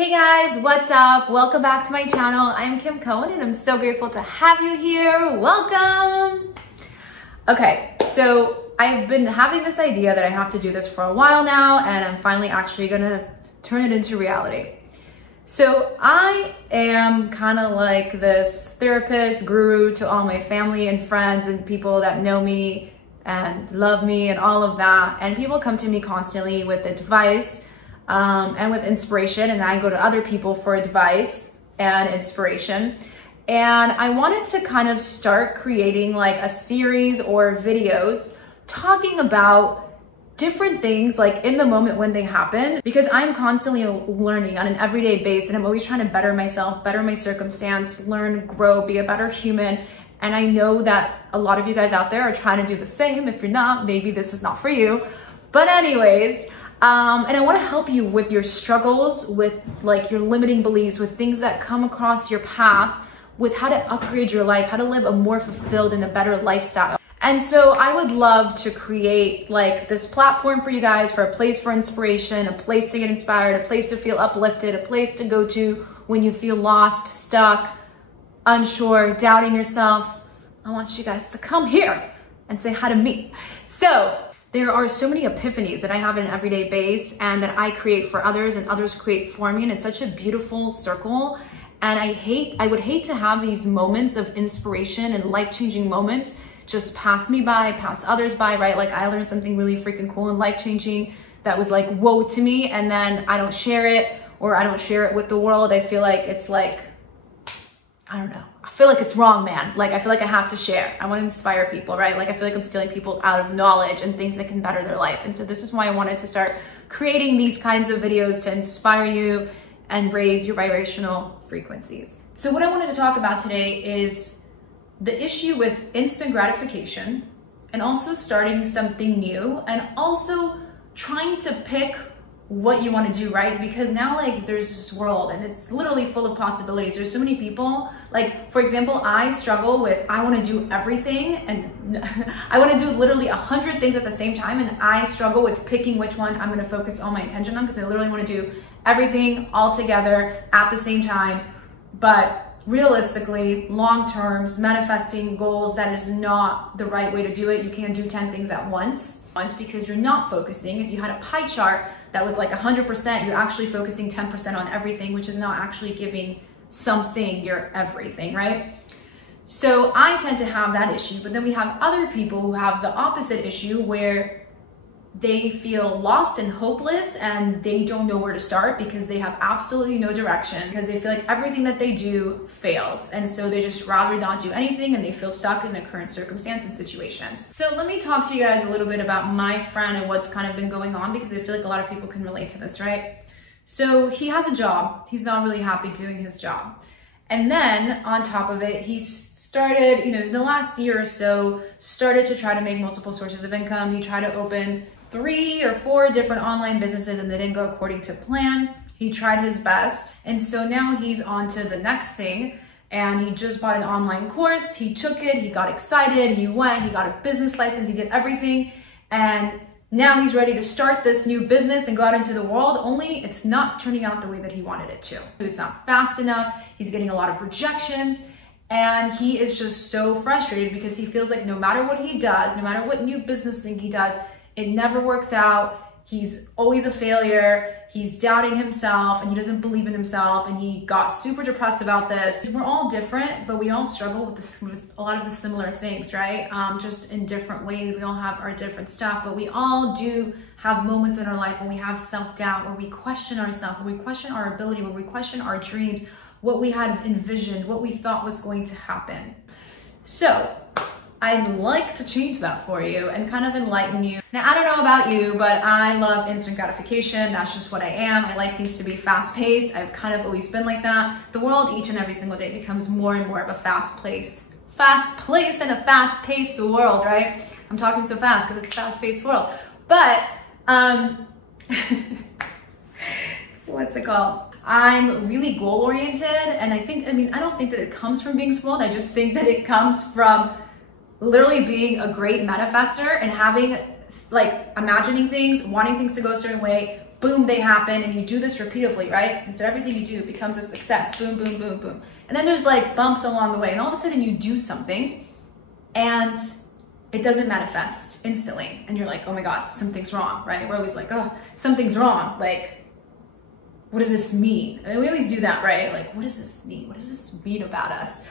Hey guys, what's up? Welcome back to my channel. I'm Kim Cohen and I'm so grateful to have you here. Welcome. Okay, so I've been having this idea that I have to do this for a while now, and I'm finally actually gonna turn it into reality. So I am kind of like this therapist guru to all my family and friends and people that know me and love me and all of that. And people come to me constantly with advice and with inspiration, and I go to other people for advice and inspiration. And I wanted to kind of start creating like a series or videos talking about different things like in the moment when they happen, because I'm constantly learning on an everyday basis, and I'm always trying to better myself, better my circumstance, learn, grow, be a better human. And I know that a lot of you guys out there are trying to do the same. If you're not, maybe this is not for you. But anyways, and I want to help you with your struggles, with like your limiting beliefs, with things that come across your path, with how to upgrade your life, how to live a more fulfilled and a better lifestyle. And so I would love to create like this platform for you guys, for a place for inspiration, a place to get inspired, a place to feel uplifted, a place to go to when you feel lost, stuck, unsure, doubting yourself. I want you guys to come here and say hi to me. So there are so many epiphanies that I have in an everyday base and that I create for others and others create for me. And it's such a beautiful circle. And I would hate to have these moments of inspiration and life-changing moments just pass me by, pass others by, right? Like I learned something really freaking cool and life-changing that was like, whoa to me. And then I don't share it, or I don't share it with the world. I feel like it's like, I don't know. I feel like it's wrong, man. Like, I feel like I have to share. I want to inspire people, right? Like, I feel like I'm stealing people out of knowledge and things that can better their life. And so this is why I wanted to start creating these kinds of videos to inspire you and raise your vibrational frequencies. So what I wanted to talk about today is the issue with instant gratification, and also starting something new, and also trying to pick what you want to do, right? Because now like there's this world and it's literally full of possibilities. There's so many people, like for example, I struggle with, I want to do everything and I want to do literally 100 things at the same time, and I struggle with picking which one I'm going to focus all my attention on, because I literally want to do everything all together at the same time. But realistically, long terms, manifesting goals, that is not the right way to do it. You can't do 10 things at once because you're not focusing. If you had a pie chart that was like 100%, you're actually focusing 10% on everything, which is not actually giving something your everything, right? So I tend to have that issue, but then we have other people who have the opposite issue, where they feel lost and hopeless and they don't know where to start because they have absolutely no direction, because they feel like everything that they do fails. And so they just rather not do anything, and they feel stuck in their current circumstance and situations. So let me talk to you guys a little bit about my friend and what's kind of been going on, because I feel like a lot of people can relate to this, right? So he has a job. He's not really happy doing his job. And then on top of it, he started, in the last year or so, started to try to make multiple sources of income. He tried to open 3 or 4 different online businesses, and they didn't go according to plan. He tried his best. And so now he's on to the next thing. And he just bought an online course. He took it, he got excited, he went, he got a business license, he did everything. And now he's ready to start this new business and go out into the world, only it's not turning out the way that he wanted it to. It's not fast enough. He's getting a lot of rejections. And he is just so frustrated because he feels like no matter what he does, no matter what new business thing he does, it never works out. He's always a failure. He's doubting himself and he doesn't believe in himself, and he got super depressed about this. We're all different, but we all struggle with this, with a lot of the similar things, right? Just in different ways. We all have our different stuff, but we all do have moments in our life when we have self-doubt, where we question ourselves, where we question our ability, where we question our dreams, what we had envisioned, what we thought was going to happen. So I'd like to change that for you and kind of enlighten you. Now, I don't know about you, but I love instant gratification. That's just what I am. I like things to be fast-paced. I've kind of always been like that. The world each and every single day becomes more and more of a fast place and a fast-paced world, right? I'm talking so fast because it's a fast-paced world. But, what's it called? I'm really goal-oriented, and I don't think that it comes from being spoiled. I just think that it comes from literally being a great manifester and having, like, imagining things, wanting things to go a certain way, boom, they happen, and you do this repeatedly, right? And so everything you do becomes a success, boom, boom, boom, boom. And then there's like bumps along the way, and all of a sudden you do something and it doesn't manifest instantly. And you're like, oh my God, something's wrong, right? We're always like, oh, something's wrong. Like, what does this mean? I mean, we always do that, right? Like, what does this mean? What does this mean about us?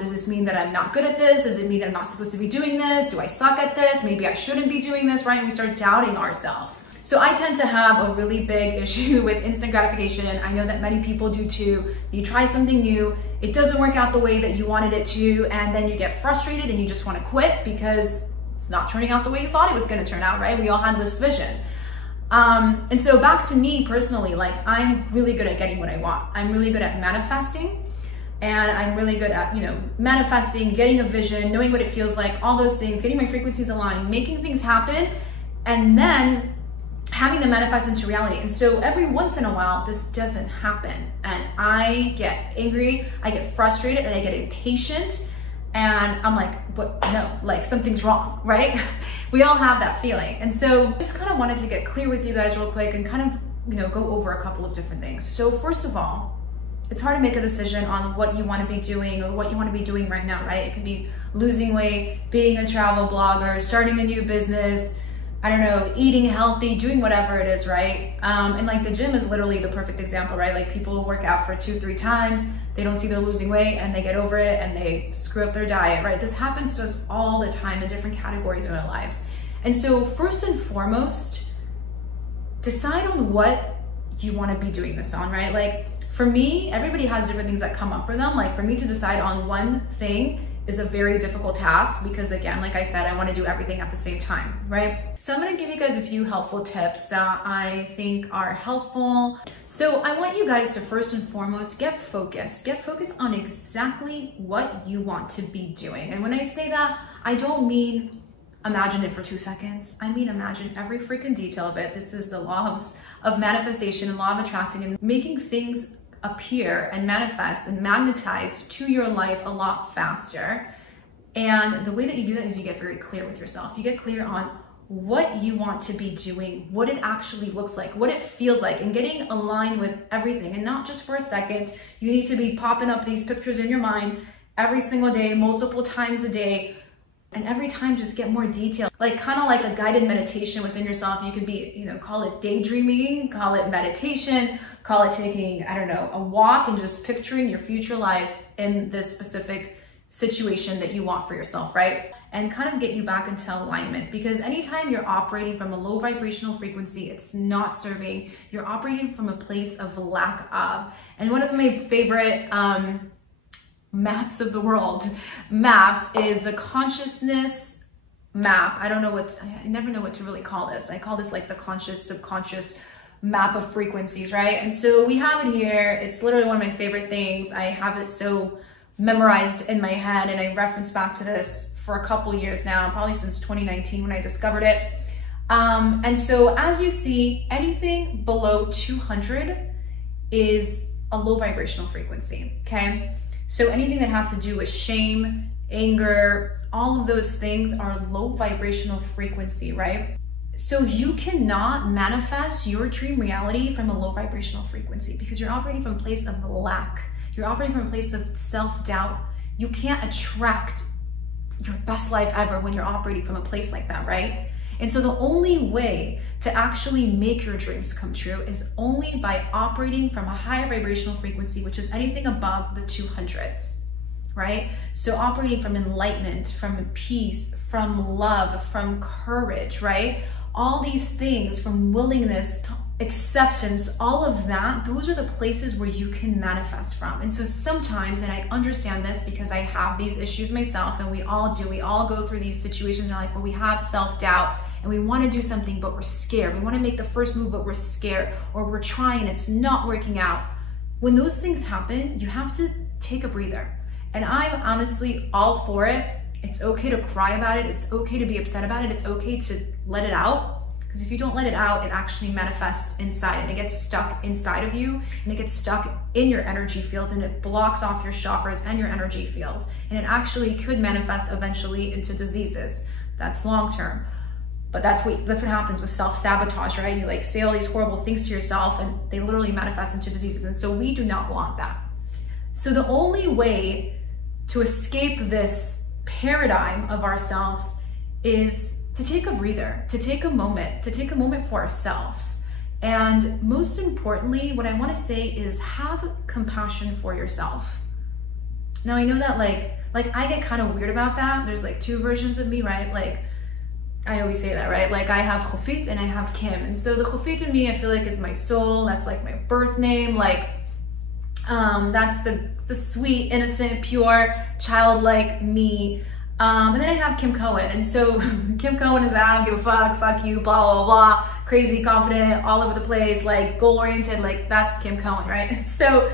Does this mean that I'm not good at this? Does it mean that I'm not supposed to be doing this? Do I suck at this? Maybe I shouldn't be doing this, right? And we start doubting ourselves. So I tend to have a really big issue with instant gratification. I know that many people do too. You try something new, it doesn't work out the way that you wanted it to, and then you get frustrated and you just want to quit because it's not turning out the way you thought it was going to turn out, right? We all had this vision. And so back to me personally, like I'm really good at getting what I want. I'm really good at manifesting. And I'm really good at, manifesting, getting a vision, knowing what it feels like, all those things, getting my frequencies aligned, making things happen, and then having them manifest into reality. And so every once in a while, this doesn't happen. And I get angry, I get frustrated, and I get impatient. And I'm like, what? No, like something's wrong, right? We all have that feeling. And so I just kind of wanted to get clear with you guys real quick and kind of, go over a couple of different things. So first of all, it's hard to make a decision on what you want to be doing or what you want to be doing right now, right? It could be losing weight, being a travel blogger, starting a new business, I don't know, eating healthy, doing whatever it is, right? And like the gym is literally the perfect example, right? Like people work out for 2-3 times, they don't see they're losing weight and they get over it and they screw up their diet, right? This happens to us all the time in different categories in our lives. And so first and foremost, decide on what you want to be doing this on, right? Like for me, everybody has different things that come up for them. Like for me to decide on one thing is a very difficult task because again, like I said, I want to do everything at the same time, right? So I'm going to give you guys a few helpful tips that I think are helpful. So I want you guys to first and foremost get focused on exactly what you want to be doing. And when I say that, I don't mean imagine it for 2 seconds. I mean, imagine every freaking detail of it. This is the laws of manifestation and law of attracting and making things appear and manifest and magnetize to your life a lot faster. And the way that you do that is you get very clear with yourself. You get clear on what you want to be doing, what it actually looks like, what it feels like, and getting aligned with everything. And not just for a second. You need to be popping up these pictures in your mind every single day, multiple times a day. And every time just get more detail, like kind of like a guided meditation within yourself. You could be, call it daydreaming, call it meditation, call it taking, I don't know, a walk and just picturing your future life in this specific situation that you want for yourself, right? And kind of get you back into alignment, because anytime you're operating from a low vibrational frequency, it's not serving. You're operating from a place of lack of. And one of my favorite, maps of the world maps is a consciousness map. I never know what to really call this. I call this like the conscious subconscious map of frequencies, right? And so we have it here. It's literally one of my favorite things. I have it so memorized in my head, and I reference back to this for a couple years now, probably since 2019 when I discovered it. And so as you see, anything below 200 is a low vibrational frequency, okay? So anything that has to do with shame, anger, all of those things are low vibrational frequency, right? So you cannot manifest your dream reality from a low vibrational frequency because you're operating from a place of lack. You're operating from a place of self-doubt. You can't attract your best life ever when you're operating from a place like that, right? And so the only way to actually make your dreams come true is only by operating from a higher vibrational frequency, which is anything above the 200s, right? So operating from enlightenment, from peace, from love, from courage, right? All these things, from willingness, acceptance, all of that, those are the places where you can manifest from. And so sometimes, and I understand this because I have these issues myself, and we all do, we all go through these situations in our life where we have self-doubt and we want to do something, but we're scared. We want to make the first move, but we're scared, or we're trying and it's not working out. When those things happen, you have to take a breather. And I'm honestly all for it. It's okay to cry about it. It's okay to be upset about it. It's okay to let it out. Because if you don't let it out, it actually manifests inside and it gets stuck inside of you, and it gets stuck in your energy fields, and it blocks off your chakras and your energy fields. And it actually could manifest eventually into diseases. That's long term. But that's what happens with self-sabotage, right? You like say all these horrible things to yourself and they literally manifest into diseases. And so we do not want that. So the only way to escape this paradigm of ourselves is to take a breather, to take a moment for ourselves. And most importantly, what I want to say is have compassion for yourself. Now I know that like I get kind of weird about that. There's like two versions of me, right? Like I always say that, right? Like I have Chofit and I have Kim. And so the Chofit in me, I feel like is my soul. That's like my birth name. Like that's the sweet, innocent, pure, childlike me. And then I have Kim Cohen. And so Kim Cohen is I don't give a fuck you, blah, blah, blah, crazy, confident, all over the place, like goal-oriented, like that's Kim Cohen, right? So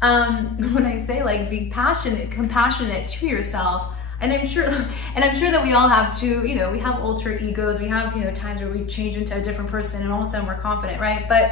when I say like be compassionate to yourself, and I'm sure that we all have to, you know, we have alter egos, we have, you know, times where we change into a different person and all of a sudden we're confident, right? But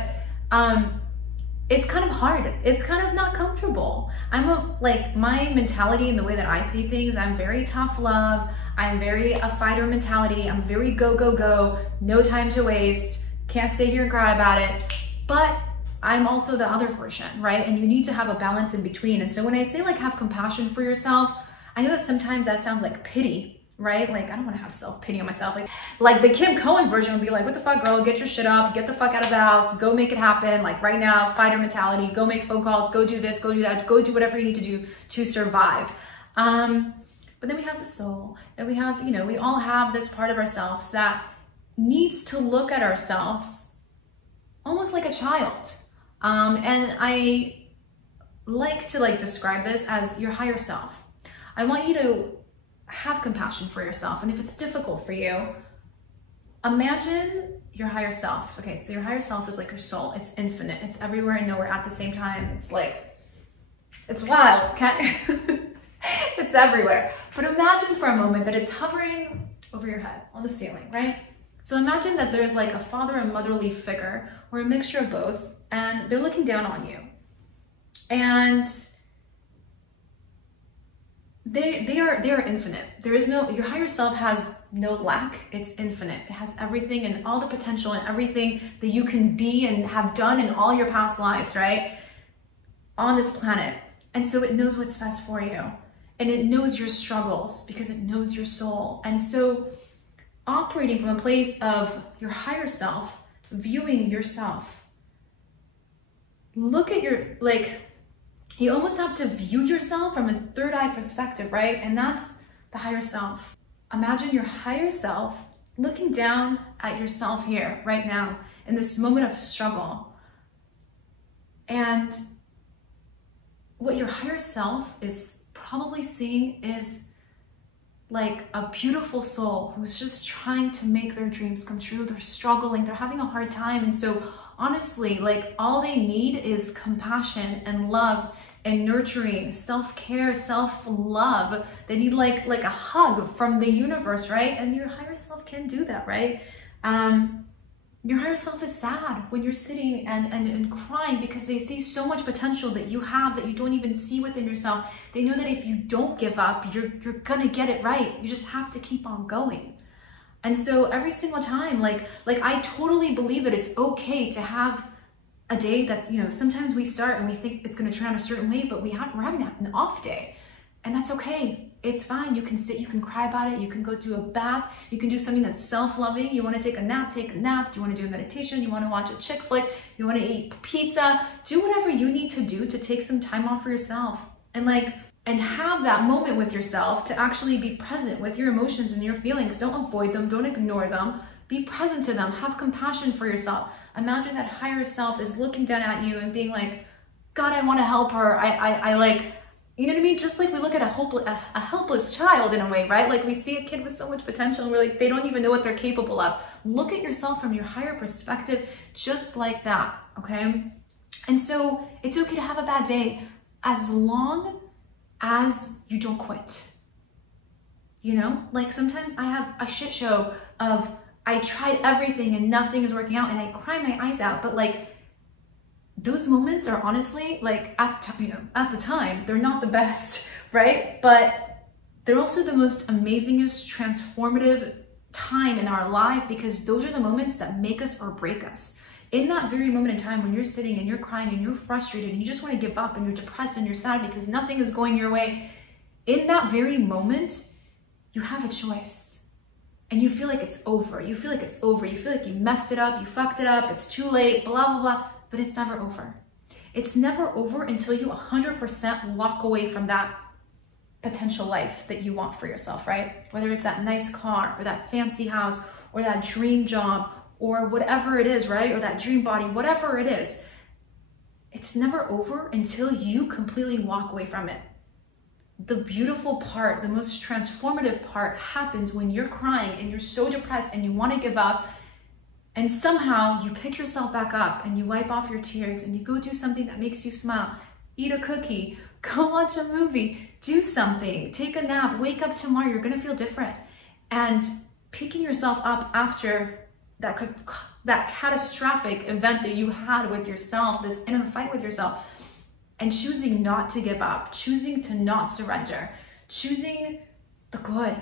it's kind of hard. It's kind of not comfortable. My mentality and the way that I see things, I'm very tough love. I'm very a fighter mentality. I'm very go, go, go, no time to waste. Can't stay here and cry about it. But I'm also the other version, right? And you need to have a balance in between. And so when I say like have compassion for yourself, I know that sometimes that sounds like pity, right? Like I don't want to have self-pity on myself. Like the Kim Cohen version would be like, what the fuck, girl, get your shit up, get the fuck out of the house, go make it happen. Like right now, fighter mentality, go make phone calls, go do this, go do that, go do whatever you need to do to survive. But then we have the soul, and we have, you know, we all have this part of ourselves that needs to look at ourselves almost like a child. And I like to describe this as your higher self. I want you to have compassion for yourself. And if it's difficult for you, imagine your higher self. Okay, so your higher self is like your soul. It's infinite. It's everywhere and nowhere at the same time. It's like, it's wild, okay? It's everywhere. But imagine for a moment that it's hovering over your head on the ceiling, right? So imagine that there's like a father and motherly figure or a mixture of both, and they're looking down on you. And they are infinite. There is no, your higher self has no lack. It's infinite. It has everything and all the potential and everything that you can be and have done in all your past lives, right? On this planet. And so it knows what's best for you. And it knows your struggles because it knows your soul. And so operating from a place of your higher self, viewing yourself, look at your, you almost have to view yourself from a third eye perspective, right? And that's the higher self. Imagine your higher self looking down at yourself here, right now, in this moment of struggle. And what your higher self is probably seeing is like a beautiful soul who's just trying to make their dreams come true. They're struggling, they're having a hard time. And so honestly, all they need is compassion and love and nurturing, self-care, self-love. They need like a hug from the universe, right? And your higher self can do that, right? Your higher self is sad when you're sitting and crying because they see so much potential that you have that you don't even see within yourself. They know that if you don't give up, you're gonna get it right. You just have to keep on going. And so every single time, I totally believe that it's okay to have a day that's, sometimes we start and we think it's going to turn out a certain way, but we're having an off day, and that's okay. It's fine. You can sit, you can cry about it. You can go do a bath. You can do something that's self-loving. You want to take a nap, take a nap. Do you want to do a meditation? You want to watch a chick flick? You want to eat pizza? Do whatever you need to do to take some time off for yourself and have that moment with yourself to actually be present with your emotions and your feelings. Don't avoid them. Don't ignore them. Be present to them. Have compassion for yourself. Imagine that higher self is looking down at you and being like, God, I want to help her. You know what I mean? Just like we look at a helpless child in a way, right? We see a kid with so much potential and we're like, they don't even know what they're capable of. Look at yourself from your higher perspective, just like that, okay? And so it's okay to have a bad day as long as you don't quit. Sometimes I have a shit show of I tried everything and nothing is working out and I cry my eyes out, but those moments are honestly at the time, they're not the best, right? But they're also the most amazingest, transformative time in our life, because those are the moments that make us or break us. In that very moment in time when you're sitting and you're crying and you're frustrated and you just want to give up and you're depressed and you're sad because nothing is going your way, in that very moment, you have a choice. And you feel like it's over. You feel like it's over. You feel like you messed it up, you fucked it up, it's too late, blah, blah, blah. But it's never over. It's never over until you 100% walk away from that potential life that you want for yourself, right? Whether it's that nice car or that fancy house or that dream job or whatever it is, right? Or that dream body, whatever it is. It's never over until you completely walk away from it. The beautiful part, the most transformative part happens when you're crying and you're so depressed and you want to give up, and somehow you pick yourself back up and you wipe off your tears and you go do something that makes you smile. Eat a cookie, go watch a movie, do something, take a nap, wake up tomorrow, you're gonna feel different. And picking yourself up after that catastrophic event that you had with yourself, this inner fight with yourself, and choosing not to give up, choosing to not surrender, choosing the good,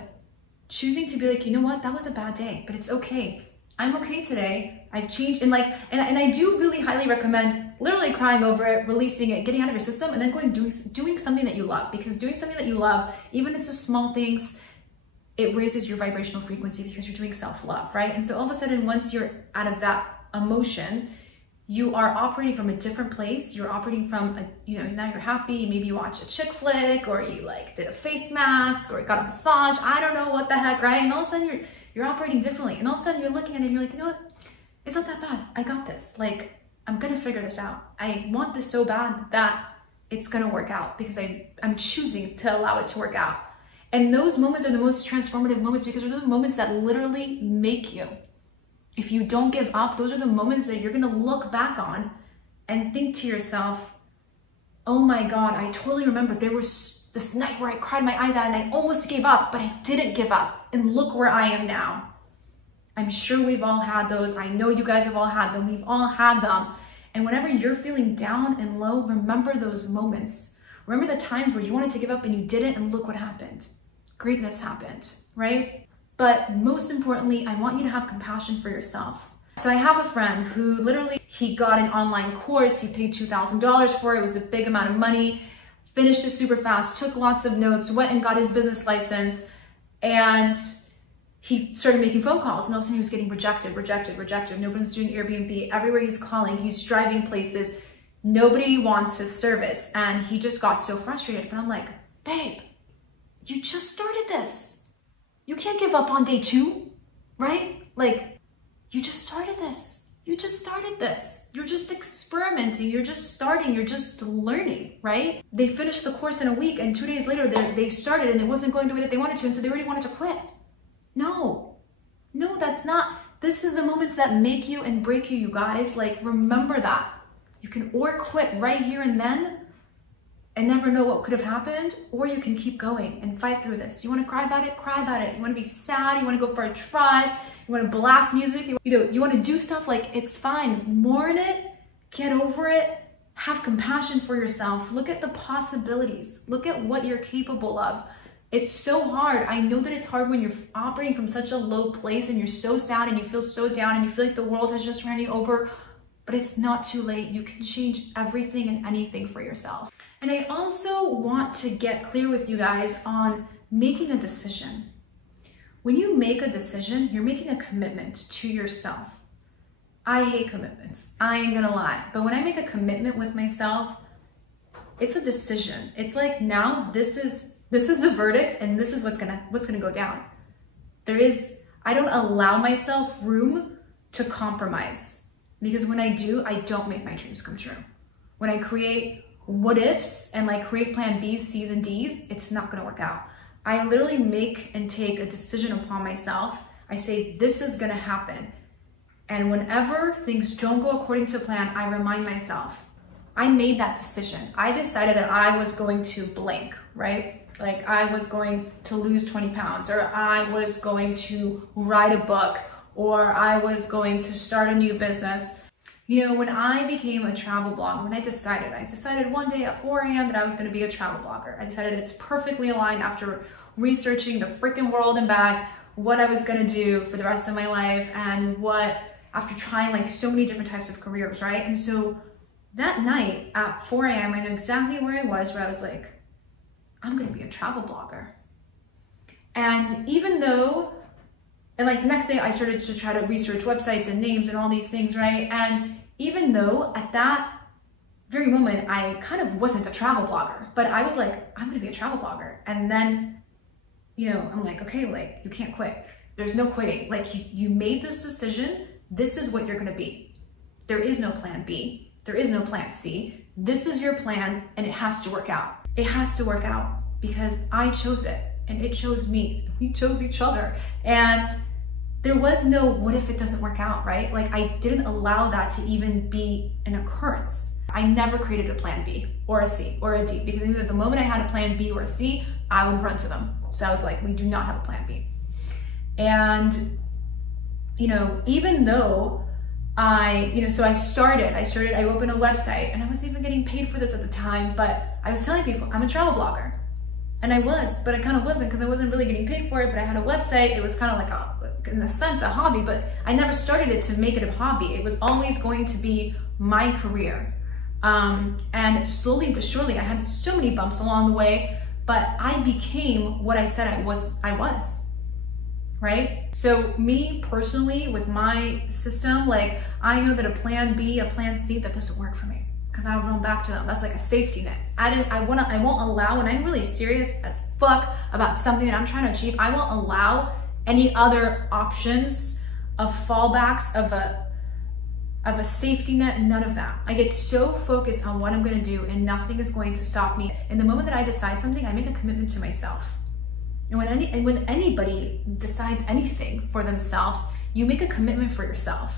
choosing to be like, you know what, that was a bad day, but it's okay. I'm okay today. I've changed, and I do really highly recommend literally crying over it, releasing it, getting out of your system, and then doing something that you love. Because doing something that you love, even if it's the small things, it raises your vibrational frequency because you're doing self-love, right? And so all of a sudden, once you're out of that emotion, you are operating from a different place. You're operating from now you're happy. Maybe you watch a chick flick, or you like did a face mask, or got a massage. I don't know what the heck, right? And all of a sudden you're operating differently. And all of a sudden you're looking at it and you're like, you know what? It's not that bad. I got this. Like, I'm gonna figure this out. I want this so bad that it's gonna work out because I'm choosing to allow it to work out. And those moments are the most transformative moments because they're the moments that literally make you. If you don't give up, those are the moments that you're gonna look back on and think to yourself, oh my God, I totally remember there was this night where I cried my eyes out and I almost gave up, but I didn't give up. And look where I am now. I'm sure we've all had those. I know you guys have all had them. We've all had them. And whenever you're feeling down and low, remember those moments. Remember the times where you wanted to give up and you didn't, and look what happened. Greatness happened, right? But most importantly, I want you to have compassion for yourself. So I have a friend who literally, he got an online course. He paid $2,000 for it. It was a big amount of money, finished it super fast, took lots of notes, went and got his business license, and he started making phone calls, and all of a sudden he was getting rejected. No one's doing Airbnb. Everywhere he's calling, he's driving places. Nobody wants his service. And he just got so frustrated. But I'm like, babe, you just started this. You can't give up on day 2, right? Like, you just started this. You just started this. You're just experimenting. You're just starting. You're just learning, right? They finished the course in a week, and 2 days later, they started, and it wasn't going the way that they wanted to, and so they already wanted to quit. No, that's not. This is the moments that make you and break you, you guys. Like, remember that. You can or quit right here and then and never know what could have happened, or you can keep going and fight through this. You want to cry about it? Cry about it. You want to be sad? You want to go for a drive? You want to blast music? You want to do stuff, like, it's fine. Mourn it, get over it, have compassion for yourself. Look at the possibilities. Look at what you're capable of. It's so hard. I know that it's hard when you're operating from such a low place and you're so sad and you feel so down and you feel like the world has just ran you over, but it's not too late. You can change everything and anything for yourself. And I also want to get clear with you guys on making a decision. When you make a decision, you're making a commitment to yourself. I hate commitments. I ain't gonna lie. But when I make a commitment with myself, it's a decision. It's like, now this is the verdict, and this is what's gonna go down. I don't allow myself room to compromise, because when I do, I don't make my dreams come true. When I create what ifs and like create plan B's, C's, and D's, it's not gonna work out. I literally make and take a decision upon myself. I say, this is gonna happen. And whenever things don't go according to plan, I remind myself, I made that decision. I decided that I was going to blank, right? Like, I was going to lose 20 pounds, or I was going to write a book, or I was going to start a new business. You know, when I became a travel blogger, when I decided one day at 4 a.m. that I was going to be a travel blogger. I decided it's perfectly aligned after researching the freaking world and back, what I was gonna do for the rest of my life and what, after trying like so many different types of careers, right? And so that night at 4 a.m., I know exactly where I was, where I was like, I'm gonna be a travel blogger. And even though, and like the next day I started to try to research websites and names and all these things, right? And even though at that very moment, I kind of wasn't a travel blogger, but I was like, I'm gonna be a travel blogger. And then, you know, I'm like, okay, like you can't quit. There's no quitting. Like you made this decision. This is what you're gonna be. There is no plan B. There is no plan C. This is your plan and it has to work out. It has to work out because I chose it and it chose me. We chose each other. And there was no, what if it doesn't work out, right? Like I didn't allow that to even be an occurrence. I never created a plan B or a C or a D because I knew that the moment I had a plan B or a C, I would run to them. So I was like, we do not have a plan B. And, you know, even though I opened a website and I wasn't even getting paid for this at the time, but I was telling people I'm a travel blogger. And I was, but I kind of wasn't because I wasn't really getting paid for it, but I had a website. It was kind of like in a sense, a hobby, but I never started it to make it a hobby. It was always going to be my career. And slowly but surely, I had so many bumps along the way, but I became what I said I was, right? So me personally, with my system, like I know that a plan B, a plan C, that doesn't work for me because I'll run back to them. That's like a safety net. I won't allow, when I'm really serious as fuck about something that I'm trying to achieve, I won't allow any other options of fallbacks, of a safety net, none of that. I get so focused on what I'm gonna do and nothing is going to stop me. And the moment that I decide something, I make a commitment to myself. And when anybody decides anything for themselves, you make a commitment for yourself.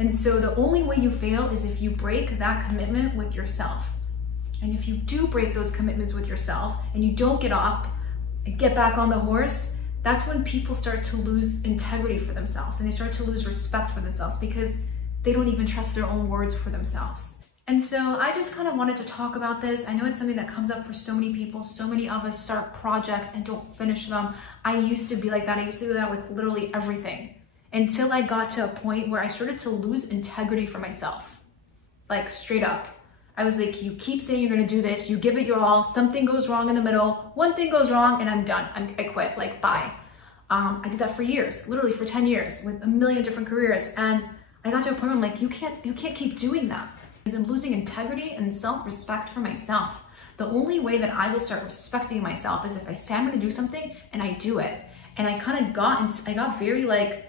And so the only way you fail is if you break that commitment with yourself. And if you do break those commitments with yourself and you don't get up and get back on the horse, that's when people start to lose integrity for themselves and they start to lose respect for themselves because they don't even trust their own words for themselves. And so I just kind of wanted to talk about this. I know it's something that comes up for so many people. So many of us start projects and don't finish them. I used to be like that. I used to do that with literally everything until I got to a point where I started to lose integrity for myself. Like straight up. I was like, you keep saying you're gonna do this, you give it your all, something goes wrong in the middle, one thing goes wrong and I'm done, I quit, like bye. I did that for years, literally for 10 years with a million different careers. And I got to a point where I'm like, you can't keep doing that because I'm losing integrity and self-respect for myself. The only way that I will start respecting myself is if I say I'm gonna do something and I do it. And I kind of got very like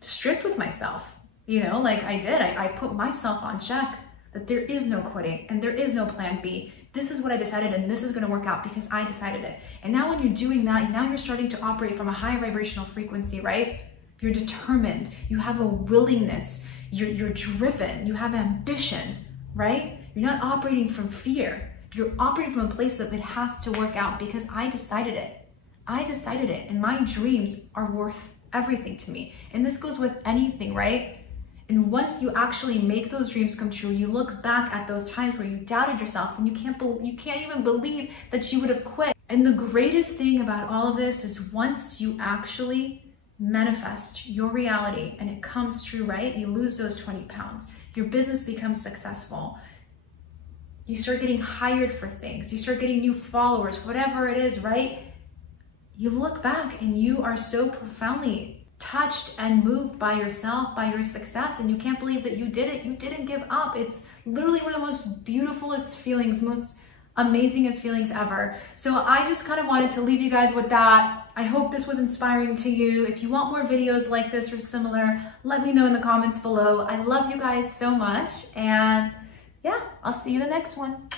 strict with myself, you know, like I put myself on check that there is no quitting and there is no plan B. This is what I decided and this is gonna work out because I decided it. And now when you're doing that, now you're starting to operate from a high vibrational frequency, right? You're determined, you have a willingness, you're driven, you have ambition, right? You're not operating from fear. You're operating from a place that it has to work out because I decided it. I decided it and my dreams are worth everything to me. And this goes with anything, right? And once you actually make those dreams come true, you look back at those times where you doubted yourself and you can't even believe that you would have quit. And the greatest thing about all of this is once you actually manifest your reality and it comes true, right? You lose those 20 pounds. Your business becomes successful. You start getting hired for things. You start getting new followers, whatever it is, right? You look back and you are so profoundly touched and moved by yourself, by your success, and you can't believe that you did it. You didn't give up. It's literally one of the most beautifulest feelings, most amazingest feelings ever. So I just kind of wanted to leave you guys with that. I hope this was inspiring to you. If you want more videos like this or similar, let me know in the comments below. I love you guys so much. And yeah, I'll see you in the next one.